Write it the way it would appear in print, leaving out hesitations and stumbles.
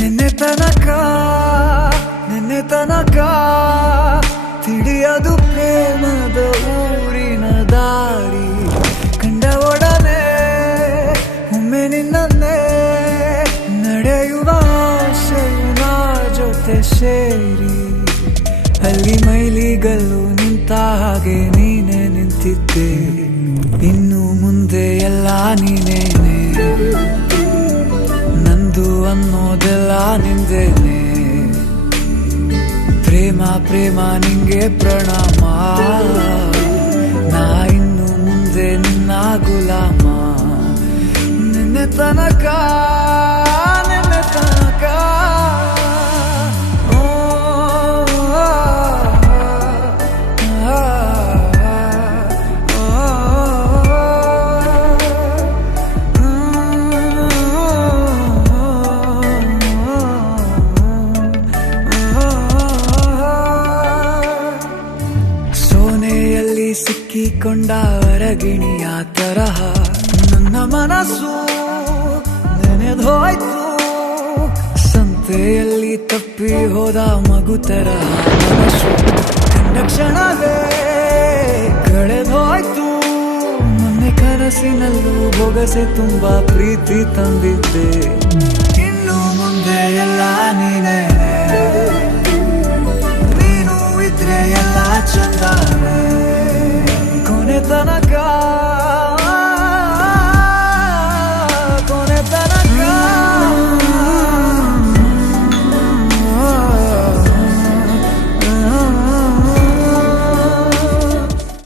ನಿನ್ನೆ ತನಕ ತಿಳಿಯದು ಪ್ರೇಮದ ಊರಿನ ದಾರಿ. ಕಂಡ ಒಡನೆ ಒಮ್ಮೆ ನಿನ್ನೇ ನಡೆಯುವ ಆಸೆಯ ಜೊತೆ ಸೇರಿ, ಅಲ್ಲಿ ಮೈಲಿಗಲ್ಲು ನಿಂತ ಹಾಗೆ ನೀನೆ ನಿಂತಿದ್ದೆ. ಇನ್ನು ಮುಂದೆ ಎಲ್ಲ ನೀನೇನೆ, ನಂದು ಅನ್ನೋದೆಲ್ಲ ನಿಂದೇನೆ. ಪ್ರೇಮ ಪ್ರೇಮ ನಿಂಗೆ ಪ್ರಣಾಮ, ನಾ ಇನ್ನು ಮುಂದೆ ನಿನ್ನ ಗುಲಾಮ. ನಿನ್ನೆ ತನಕ ಸಿಕ್ಕಿಕೊಂಡ ಅರಗಿಣಿಯ ತರಹ ನನ್ನ ಮನಸ್ಸು ನೆನೆದೋಯ್ತು. ಸಂತೆಯಲ್ಲಿ ತಪ್ಪಿ ಹೋದ ಮಗು ತರಹ ಮನಸ್ಸು ಕಂಡ ಕ್ಷಣವೇ ಕಳೆದೋಯ್ತು. ಮೊನ್ನೆ ಕನಸಿನಲ್ಲೂ ಬೊಗಸೆ ತುಂಬಾ ಪ್ರೀತಿ ತಂದಿದ್ದೆ. ಇನ್ನು ಮುಂದೆ ಎಲ್ಲ ನೀನೇ, ನೀನು ಇದ್ರೆ ಎಲ್ಲ ಚಂದಾನೆ.